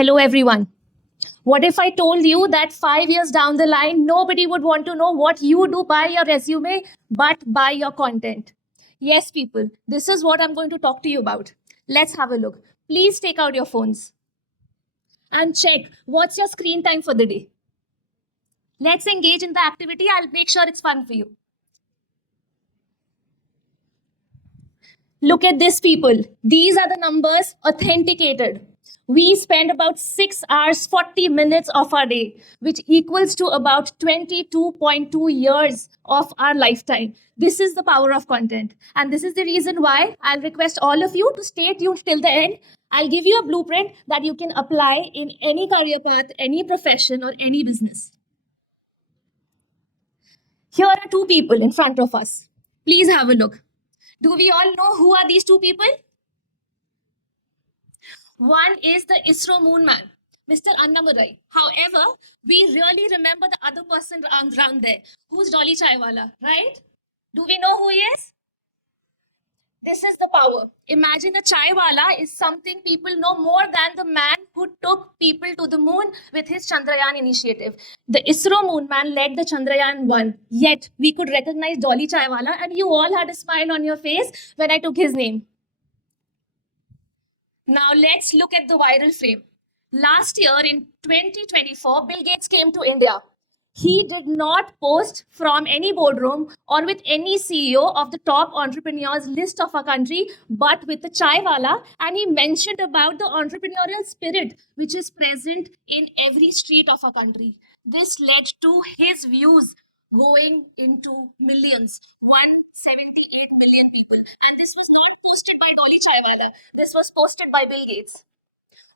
Hello, everyone. What if I told you that 5 years down the line, nobody would want to know what you do by your resume, but by your content? Yes, people, this is what I'm going to talk to you about. Let's have a look. Please take out your phones and check what's your screen time for the day. Let's engage in the activity. I'll make sure it's fun for you. Look at this, people. These are the numbers authenticated. We spend about 6 hours, 40 minutes of our day, which equals to about 22.2 years of our lifetime. This is the power of content. And this is the reason why I'll request all of you to stay tuned till the end. I'll give you a blueprint that you can apply in any career path, any profession, or any business. Here are two people in front of us. Please have a look. Do we all know who are these two people? One is the ISRO moon man, Mr. Annamurai. However, we really remember the other person around there, who's Dolly Chaiwala, right? Do we know who he is? This is the power. Imagine a Chaiwala is something people know more than the man who took people to the moon with his Chandrayaan initiative. The ISRO moon man led the Chandrayaan 1, yet we could recognize Dolly Chaiwala, and you all had a smile on your face when I took his name. Now let's look at the viral frame. Last year in 2024, Bill Gates came to India. He did not post from any boardroom or with any CEO of the top entrepreneurs list of our country, but with the Chaiwala, and he mentioned about the entrepreneurial spirit which is present in every street of our country. This led to his views going into millions. 178 million people. And this was not posted by Dolly Chaiwala. This was posted by Bill Gates.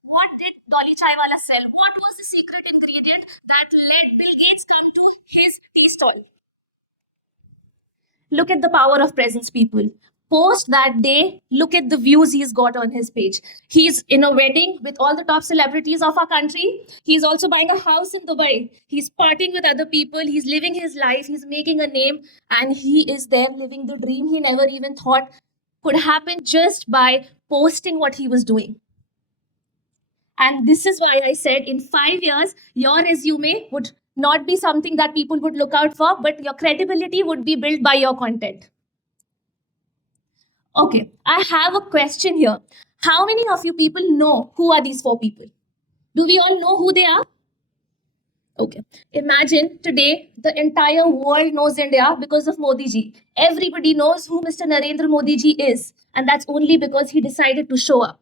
What did Dolly Chaiwala sell? What was the secret ingredient that led Bill Gates come to his tea stall? Look at the power of presence, people. Post that day, look at the views he's got on his page. He's in a wedding with all the top celebrities of our country. He's also buying a house in Dubai. He's partying with other people. He's living his life. He's making a name. And he is there living the dream he never even thought could happen just by posting what he was doing. And this is why I said in 5 years, your resume would not be something that people would look out for, but your credibility would be built by your content. Okay, I have a question here. How many of you people know who are these four people? Do we all know who they are? Okay, imagine today the entire world knows India because of Modi ji. Everybody knows who Mr. Narendra Modi ji is, and that's only because he decided to show up.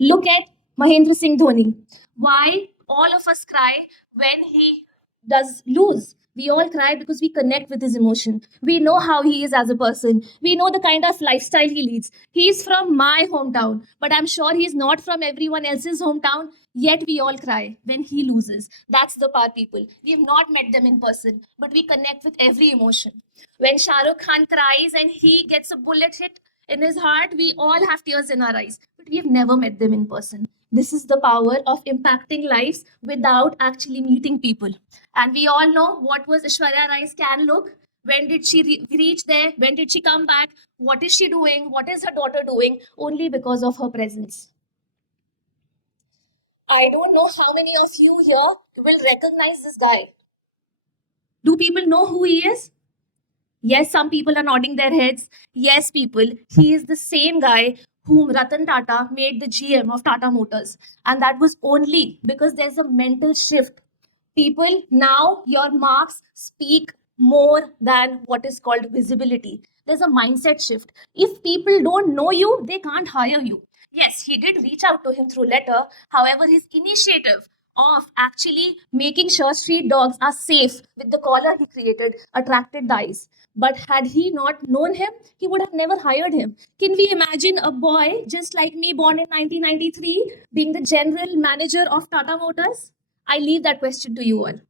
Look at Mahendra Singh Dhoni. Why all of us cry when he does lose? We all cry because we connect with his emotion. We know how he is as a person. We know the kind of lifestyle he leads. He's from my hometown, but I'm sure he's not from everyone else's hometown. Yet we all cry when he loses. That's the part, people. We've not met them in person, but we connect with every emotion. When Shah Rukh Khan cries and he gets a bullet hit in his heart, we all have tears in our eyes, but we've never met them in person. This is the power of impacting lives without actually meeting people. And we all know what was Aishwarya Rai's can look. When did she reach there? When did she come back? What is she doing? What is her daughter doing? Only because of her presence. I don't know how many of you here will recognize this guy. Do people know who he is? Yes, some people are nodding their heads. Yes, people, he is the same guy whom Ratan Tata made the GM of Tata Motors. And that was only because there's a mental shift. People, now your marks speak more than what is called visibility. There's a mindset shift. If people don't know you, they can't hire you. Yes, he did reach out to him through letter. However, his initiative of actually making sure street dogs are safe with the collar he created attracted the eyes. But had he not known him, he would have never hired him. Can we imagine a boy just like me, born in 1993, being the general manager of Tata Motors? I leave that question to you all.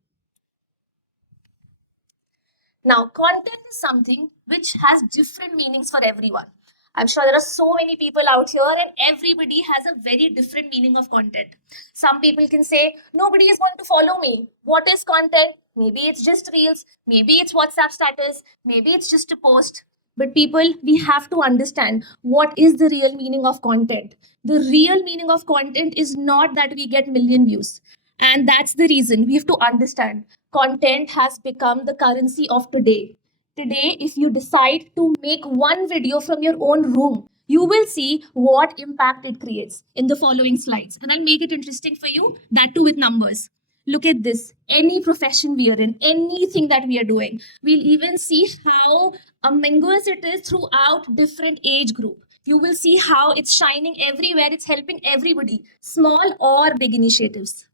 Now, content is something which has different meanings for everyone. I'm sure there are so many people out here, and everybody has a very different meaning of content. Some people can say, nobody is going to follow me. What is content? Maybe it's just reels, maybe it's WhatsApp status, maybe it's just a post. But people, we have to understand what is the real meaning of content. The real meaning of content is not that we get million views. And that's the reason we have to understand content has become the currency of today. Today, if you decide to make one video from your own room, you will see what impact it creates in the following slides. And I'll make it interesting for you, that too with numbers. Look at this. Any profession we are in, anything that we are doing, we'll even see how ambiguous it is throughout different age group. You will see how it's shining everywhere. It's helping everybody, small or big initiatives.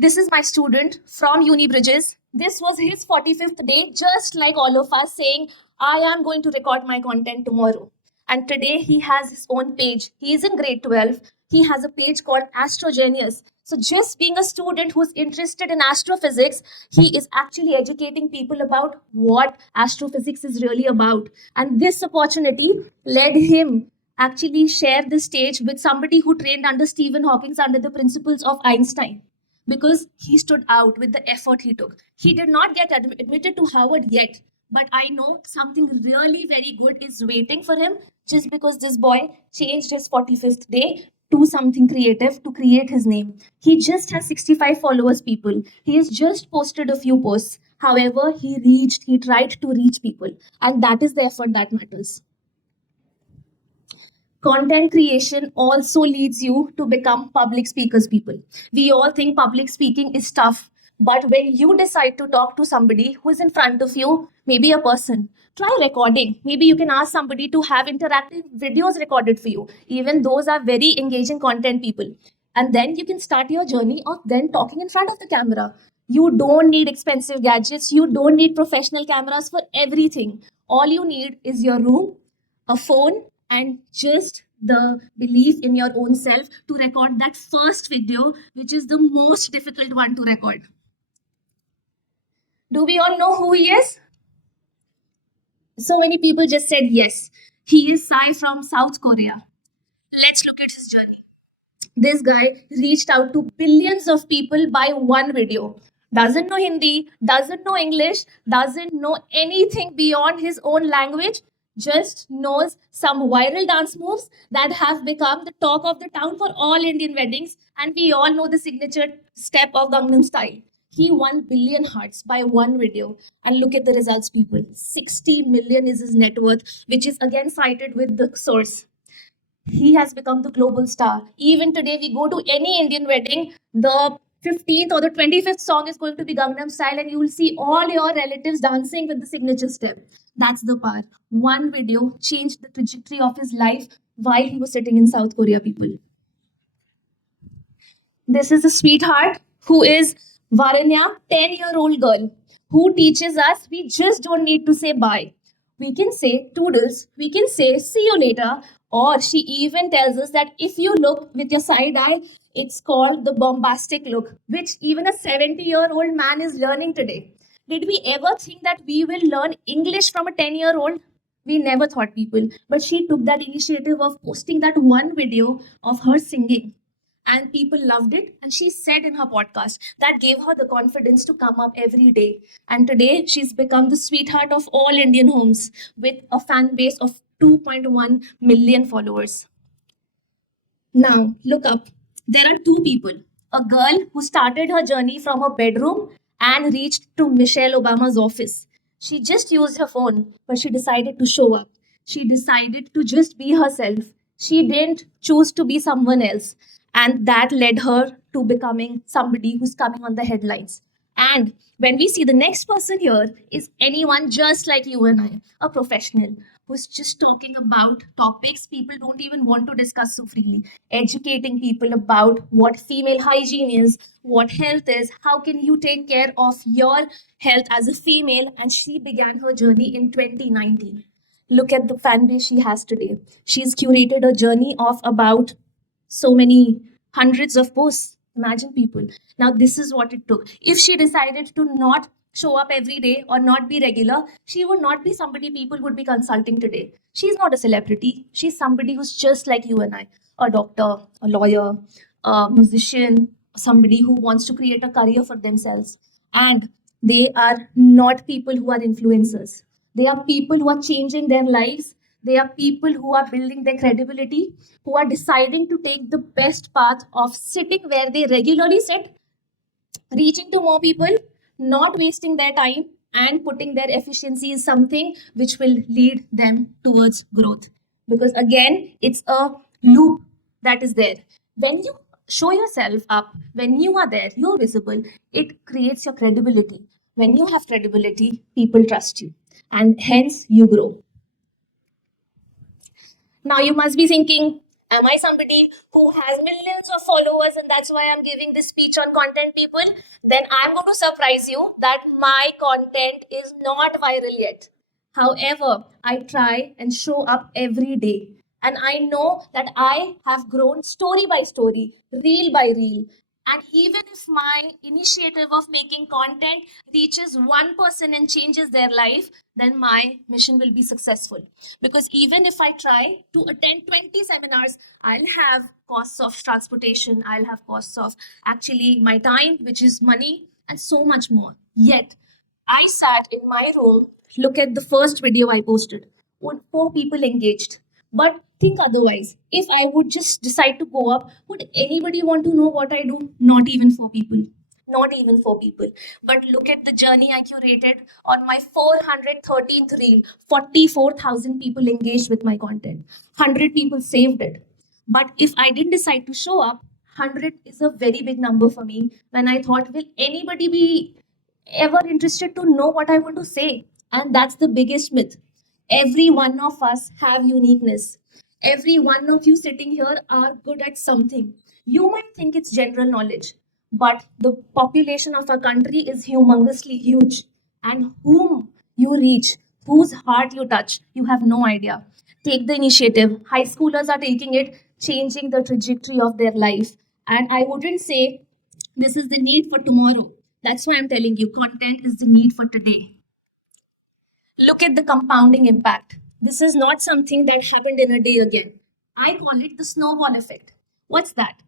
This is my student from Unibridges. This was his 45th day, just like all of us, saying, I am going to record my content tomorrow. And today he has his own page. He is in grade 12. He has a page called Astrogenius. So just being a student who's interested in astrophysics, he is actually educating people about what astrophysics is really about. And this opportunity led him actually share the stage with somebody who trained under Stephen Hawking under the principles of Einstein, because he stood out with the effort he took. He did not get admitted to Harvard yet, but I know something really very good is waiting for him, just because this boy changed his 45th day to something creative to create his name. He just has 65 followers, people. He has just posted a few posts. However, he tried to reach people, and that is the effort that matters. Content creation also leads you to become public speakers, people. We all think public speaking is tough, but when you decide to talk to somebody who is in front of you, maybe a person, try recording. Maybe you can ask somebody to have interactive videos recorded for you. Even those are very engaging content, people. And then you can start your journey of then talking in front of the camera. You don't need expensive gadgets. You don't need professional cameras for everything. All you need is your room, a phone, and just the belief in your own self to record that first video, which is the most difficult one to record. Do we all know who he is? So many people just said yes. He is Sai from South Korea. Let's look at his journey. This guy reached out to billions of people by one video. Doesn't know Hindi, doesn't know English, doesn't know anything beyond his own language, just knows some viral dance moves that have become the talk of the town for all Indian weddings. And we all know the signature step of Gangnam Style. He won billion hearts by one video. And look at the results, people. 60 million is his net worth, which is again cited with the source. He has become the global star. Even today, we go to any Indian wedding, the 15th or the 25th song is going to be Gangnam Style, and you will see all your relatives dancing with the signature step. That's the power. One video changed the trajectory of his life while he was sitting in South Korea, people. This is a sweetheart who is Varanya, 10-year-old girl, who teaches us we just don't need to say bye. We can say toodles, we can say see you later, or she even tells us that if you look with your side eye, it's called the bombastic look, which even a 70-year-old man is learning today. Did we ever think that we will learn English from a 10-year-old? We never thought, people. But she took that initiative of posting that one video of her singing. And people loved it. And she said in her podcast that gave her the confidence to come up every day. And today she's become the sweetheart of all Indian homes with a fan base of 2.1 million followers. Now, look up. There are two people. A girl who started her journey from her bedroom and reached to Michelle Obama's office. She just used her phone, but she decided to show up. She decided to just be herself. She didn't choose to be someone else. And that led her to becoming somebody who's coming on the headlines. And when we see the next person here is anyone just like you and I, a professional who's just talking about topics people don't even want to discuss so freely, educating people about what female hygiene is, what health is, how can you take care of your health as a female. And she began her journey in 2019. Look at the fan base she has today. She's curated a journey of about so many hundreds of posts. Imagine, people. Now, this is what it took. If she decided to not show up every day or not be regular, she would not be somebody people would be consulting today. She's not a celebrity. She's somebody who's just like you and I, a doctor, a lawyer, a musician, somebody who wants to create a career for themselves. And they are not people who are influencers. They are people who are changing their lives. They are people who are building their credibility, who are deciding to take the best path of sitting where they regularly sit, reaching to more people, not wasting their time, and putting their efficiency is something which will lead them towards growth. Because again, it's a loop that is there. When you show yourself up, when you are there, you're visible, it creates your credibility. When you have credibility, people trust you, and hence you grow. Now you must be thinking, am I somebody who has millions of followers and that's why I'm giving this speech on content people? Then I'm going to surprise you that my content is not viral yet. However, I try and show up every day. And I know that I have grown story by story, reel by reel. And even if my initiative of making content reaches one person and changes their life, then my mission will be successful. Because even if I try to attend 20 seminars, I'll have costs of transportation, I'll have costs of actually my time, which is money, and so much more. Yet, I sat in my room, look at the first video I posted, with 4 people engaged. But think otherwise. If I would just decide to go up, would anybody want to know what I do? Not even 4 people. Not even 4 people. But look at the journey I curated on my 413th reel. 44,000 people engaged with my content. 100 people saved it. But if I didn't decide to show up, 100 is a very big number for me. When I thought, will anybody be ever interested to know what I want to say? And that's the biggest myth. Every one of us have uniqueness. Every one of you sitting here are good at something. You might think it's general knowledge, but the population of our country is humongously huge. And whom you reach, whose heart you touch, you have no idea. Take the initiative. High schoolers are taking it, changing the trajectory of their life. And I wouldn't say this is the need for tomorrow. That's why I'm telling you, content is the need for today. Look at the compounding impact. This is not something that happened in a day again. I call it the snowball effect. What's that?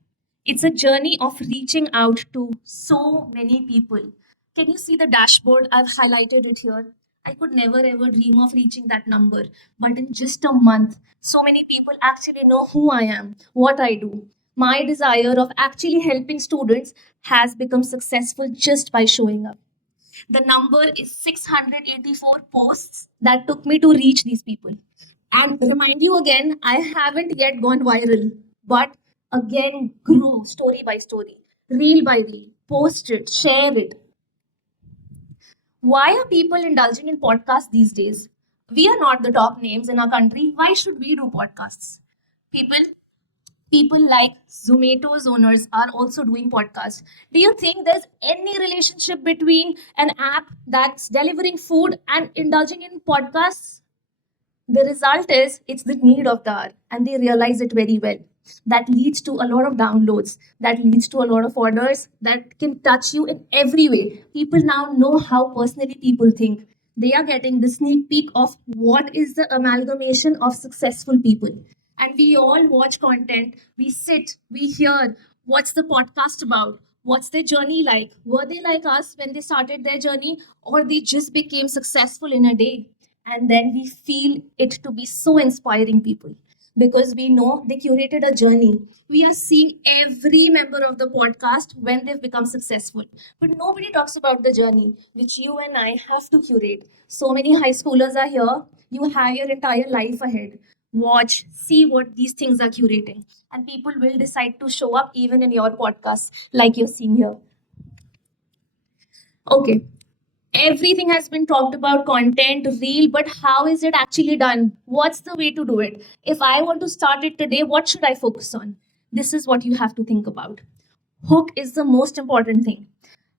It's a journey of reaching out to so many people. Can you see the dashboard? I've highlighted it here. I could never ever dream of reaching that number. But in just a month, so many people actually know who I am, what I do. My desire of actually helping students has become successful just by showing up. The number is 684 posts that took me to reach these people. And remind you again, I haven't yet gone viral, but again, grew story by story, reel by reel, post it, share it. Why are people indulging in podcasts these days? We are not the top names in our country. Why should we do podcasts? People like Zomato's owners are also doing podcasts. Do you think there's any relationship between an app that's delivering food and indulging in podcasts? The result is it's the need of the hour, and they realize it very well. That leads to a lot of downloads, that leads to a lot of orders that can touch you in every way. People now know how personally people think. They are getting the sneak peek of what is the amalgamation of successful people. And we all watch content, we sit, we hear what's the podcast about, what's their journey like, were they like us when they started their journey, or they just became successful in a day. And then we feel it to be so inspiring people because we know they curated a journey. We are seeing every member of the podcast when they've become successful, but nobody talks about the journey which you and I have to curate. So many high schoolers are here. You have your entire life ahead. Watch, see what these things are curating, and people will decide to show up even in your podcast, like you've seen here. Okay, everything has been talked about, content reel, but how is it actually done? What's the way to do it? If I want to start it today, what should I focus on? This is what you have to think about. Hook is the most important thing.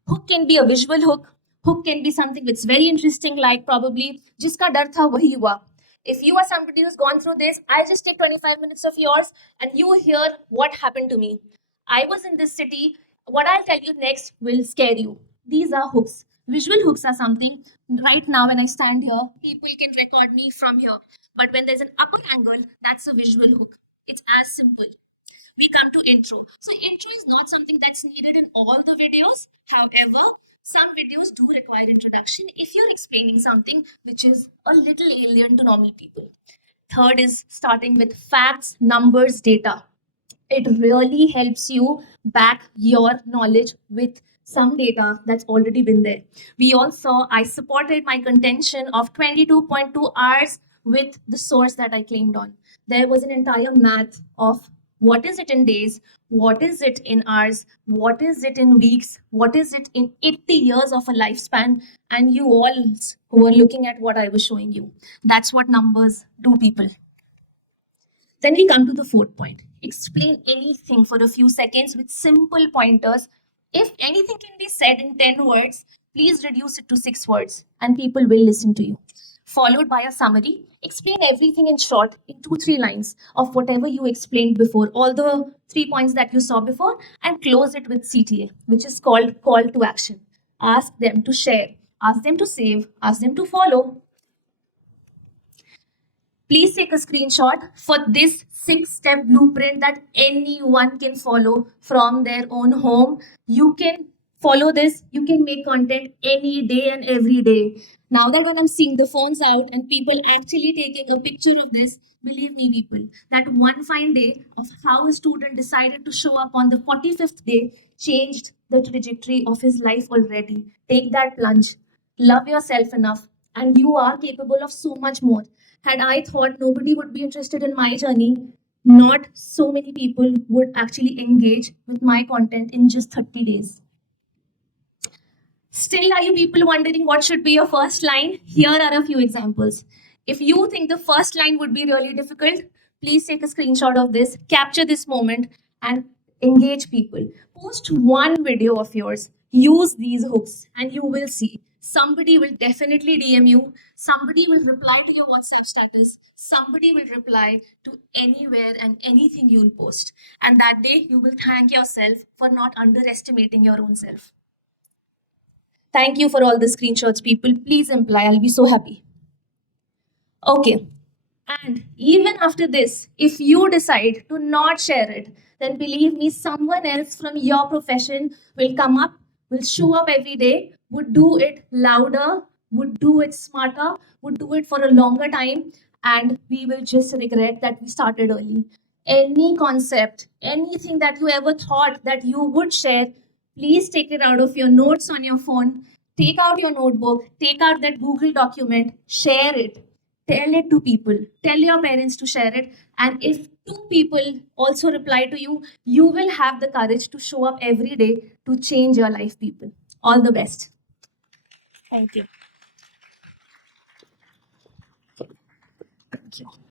Hook can be a visual hook. Hook can be something that's very interesting, like probably jiska dar tha wahi hua. If you are somebody who's gone through this, I just take 25 minutes of yours and you hear what happened to me. I was in this city. What I'll tell you next will scare you. These are hooks. Visual hooks are something right now when I stand here, people can record me from here. But when there's an upper angle, that's a visual hook. It's as simple. We come to intro. So intro is not something that's needed in all the videos. However, Some videos do require introduction if you're explaining something which is a little alien to normal people. Third is starting with facts, numbers, data. It really helps you back your knowledge with some data that's already been there. We all saw I supported my contention of 22.2 hours with the source that I claimed on. There was an entire math of what is it in days, what is it in hours, what is it in weeks, what is it in 80 years of a lifespan, and you all who are looking at what I was showing you. That's what numbers do, people. Then we come to the fourth point. Explain anything for a few seconds with simple pointers. If anything can be said in 10 words, please reduce it to 6 words and people will listen to you. Followed by a summary. Explain everything in short in 2-3 lines of whatever you explained before, all the 3 points that you saw before, and close it with CTA, which is called call to action. Ask them to share, ask them to save, ask them to follow. Please take a screenshot for this 6-step blueprint that anyone can follow from their own home. You can follow this, you can make content any day and every day. Now that when I'm seeing the phones out and people actually taking a picture of this, believe me, people, that one fine day of how a student decided to show up on the 45th day changed the trajectory of his life already. Take that plunge. Love yourself enough, and you are capable of so much more. Had I thought nobody would be interested in my journey, not so many people would actually engage with my content in just 30 days. Still, are you people wondering what should be your first line? Here are a few examples. If you think the first line would be really difficult, please take a screenshot of this, capture this moment, and engage people. Post one video of yours, use these hooks, and you will see somebody will definitely DM you, somebody will reply to your WhatsApp status, somebody will reply to anywhere and anything you'll post. And that day, you will thank yourself for not underestimating your own self. Thank you for all the screenshots, people. Please imply, I'll be so happy. Okay. And even after this, if you decide to not share it, then believe me, someone else from your profession will come up, will show up every day, would do it louder, would do it smarter, would do it for a longer time, and we will just regret that we started early. Any concept, anything that you ever thought that you would share, please take it out of your notes on your phone, take out your notebook, take out that Google document, share it, tell it to people, tell your parents to share it, and if 2 people also reply to you, you will have the courage to show up every day to change your life, people. All the best. Thank you. Thank you.